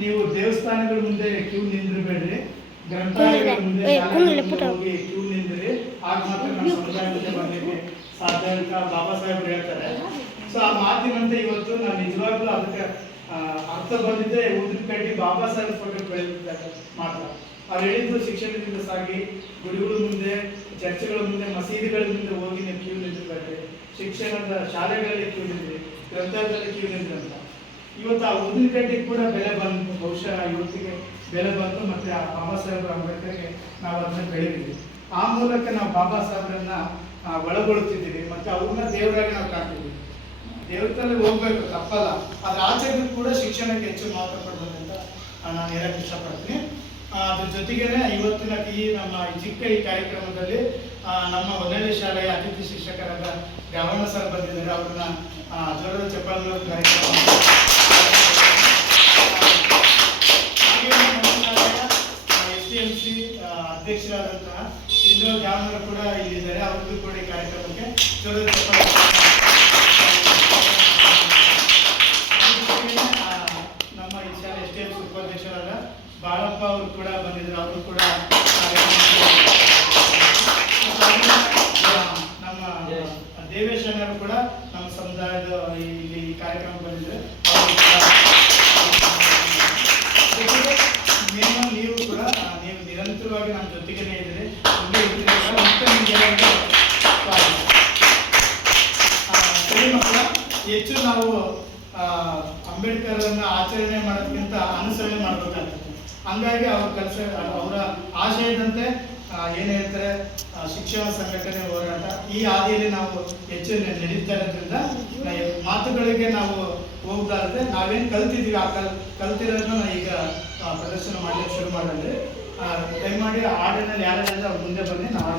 ನೀವು ದೇವಸ್ಥಾನಗಳ ಮುಂದೆ ಕ್ಯೂ ನಿಂದಿರಬೇಡ್ರಿ, ಗ್ರಂಥಾಲಯಗಳ ಮುಂದೆ ಹೋಗಿ ಕ್ಯೂ ನಿಂದ್ರಿ, ಆಗ ಮಾತ್ರ ನಮ್ಮ ಸಮುದಾಯ ಮುಂದೆ ಬರಲಿಕ್ಕೆ ಸಾಧ್ಯ ಅಂತ ಬಾಬಾ ಸಾಹೇಬರು ಹೇಳ್ತಾರೆ. ಸೊ ಆ ಮಾತಿನಂತೆ ಇವತ್ತು ನಾನು ನಿಜವಾಗ್ಲೂ ಅದಕ್ಕೆ ಅರ್ಥ ಬಂದಿದ್ದೆ. ಉದ್ದಿನಪೇಟೆ ಬಾಬಾ ಸಾಹೇಬ್ ಫೋಟೋ ಬೆಳೆದಿದ್ದಾರೆ ಮಾತ್ರ. ಅವ್ರು ಹೇಳಿದ್ದು ಶಿಕ್ಷಣದಿಂದ ಸಾಗಿ ಗುಡಿಗಳ ಮುಂದೆ, ಚರ್ಚ್ಗಳ ಮುಂದೆ, ಮಸೀದಿಗಳ ಮುಂದೆ ಹೋಗಿ ನೀವು ಕ್ಯೂ ನಿಂತಿರ್ಬೇಡ್ರಿ, ಶಿಕ್ಷಣದ ಶಾಲೆಗಳಲ್ಲಿ ಕ್ಯೂ ನಿಂದ್ರಿ, ಗ್ರಂಥಾಲಯದಲ್ಲಿ ಕ್ಯೂ ನಿಂದ್ರಿ ಅಂತ. ಇವತ್ತು ಆ ಉದ್ದಿನಪೇಟೆಗೆ ಕೂಡ ಬೆಲೆ ಬಂತು, ಬಹುಶಃ ಇವತ್ತಿಗೆ ಬೆಲೆ ಬಂತು. ಮತ್ತೆ ಆ ಬಾಬಾ ಸಾಹೇಬ್ ಅಂಬೇಡ್ಕರ್ಗೆ ನಾವು ಅದನ್ನ ಬೆಳೆದಿದ್ದೀವಿ. ಆ ಮೂಲಕ ನಾವು ಬಾಬಾ ಸಾಹೇಬ್ರನ್ನ ಒಳಗೊಳ್ಳುತ್ತಿದ್ದೀವಿ, ಮತ್ತೆ ಅವ್ರನ್ನ ದೇವರಾಗಿ ನಾವು ಕಾಣ್ತಿದ್ದೀವಿ. ದೇವರಲ್ಲಿ ಹೋಗ್ಬೇಕು ತಪ್ಪಲ್ಲ, ಅದ್ರ ಆಚೆಗೂ ಕೂಡ ಶಿಕ್ಷಣಕ್ಕೆ ಹೆಚ್ಚು ಮಹತ್ವ ಕೊಡಬೇಕು ಅಂತ ನಾನು ಹೇಳಕ್ಕೆ ಇಷ್ಟಪಡ್ತೀನಿ. ಅದ್ರ ಜೊತೆಗೇನೆ ಇವತ್ತಿನ ಈ ನಮ್ಮ ಚಿಕ್ಕ ಈ ಕಾರ್ಯಕ್ರಮದಲ್ಲಿ ನಮ್ಮ ಹೊನ್ನಳ್ಳಿ ಶಾಲೆಯ ಅತಿಥಿ ಶಿಕ್ಷಕರಾದ ದ್ಯಾವಣ್ಣ ಸರ್ ಬಂದಿದ್ದಾರೆ. ಅವ್ರನ್ನ ಜೋರದ ಚಪ್ಪಾಳೆ ಕಾರ್ಯಕ್ರಮ. STMC ಅಧ್ಯಕ್ಷರಾದಂತಹ ಇಂದ್ರ ದ್ಯಾವಣ್ಣ ಕೂಡ ಇಲ್ಲಿದ್ದಾರೆ. ಅವ್ರಿಗೂ ಕೂಡ ಈ ಕಾರ್ಯಕ್ರಮಕ್ಕೆ ಜೋರದ ಚಪ್ಪಾಳೆ. ನಮ್ಮ ಈ ಶಾಲೆ STMC ಉಪಾಧ್ಯಕ್ಷರಾದ ಬಾಳಪ್ಪ ಅವರು ಕೂಡ ಬಂದಿದ್ರು. ಅವರು ಕೂಡ ನಮ್ಮ ದೇವೇಶಣ್ಣರು ಕೂಡ ನಮ್ಮ ಸಮುದಾಯದ ಇಲ್ಲಿ ಕಾರ್ಯಕ್ರಮ ಬಂದಿದ್ರು. ನೀವು ಕೂಡ ನೀವು ನಿರಂತರವಾಗಿ ನಮ್ಮ ಜೊತೆಗೇನೆ ಇದ್ದೀರಿ. ಸರಿ ಮಕ್ಕಳ, ಹೆಚ್ಚು ನಾವು ಅಂಬೇಡ್ಕರ್ನ ಆಚರಣೆ ಮಾಡೋದಕ್ಕಿಂತ ಅನುಸರಣೆ ಮಾಡಬೇಕಾಗ್ತದೆ. ಹಂಗಾಗಿ ಅವ್ರ ಕೆಲಸ, ಅವರ ಆಶಯದಂತೆ ಏನು ಹೇಳ್ತಾರೆ ಶಿಕ್ಷಣ ಸಂಘಟನೆ ಹೋರಾಟ, ಈ ಹಾದಿಯಲ್ಲಿ ನಾವು ಹೆಚ್ಚು ನಡೀತಾ ಇರೋದ್ರಿಂದ ಮಾತುಗಳಿಗೆ ನಾವು ಹೋಗ್ತಾ ಇರುತ್ತೆ. ನಾವೇನು ಕಲ್ತಿದ್ದೀವಿ ಆ ಕಲ್ತಿರೋದನ್ನ ಈಗ ಪ್ರದರ್ಶನ ಮಾಡಲಿಕ್ಕೆ ಶುರು ಮಾಡಿದ್ರೆ ದಯಮಾಡಿ ಹಾಡಿನಲ್ಲಿ ಯಾರ್ಯಾರೆಲ್ಲ ಮುಂದೆ ಬನ್ನಿ, ನಾವು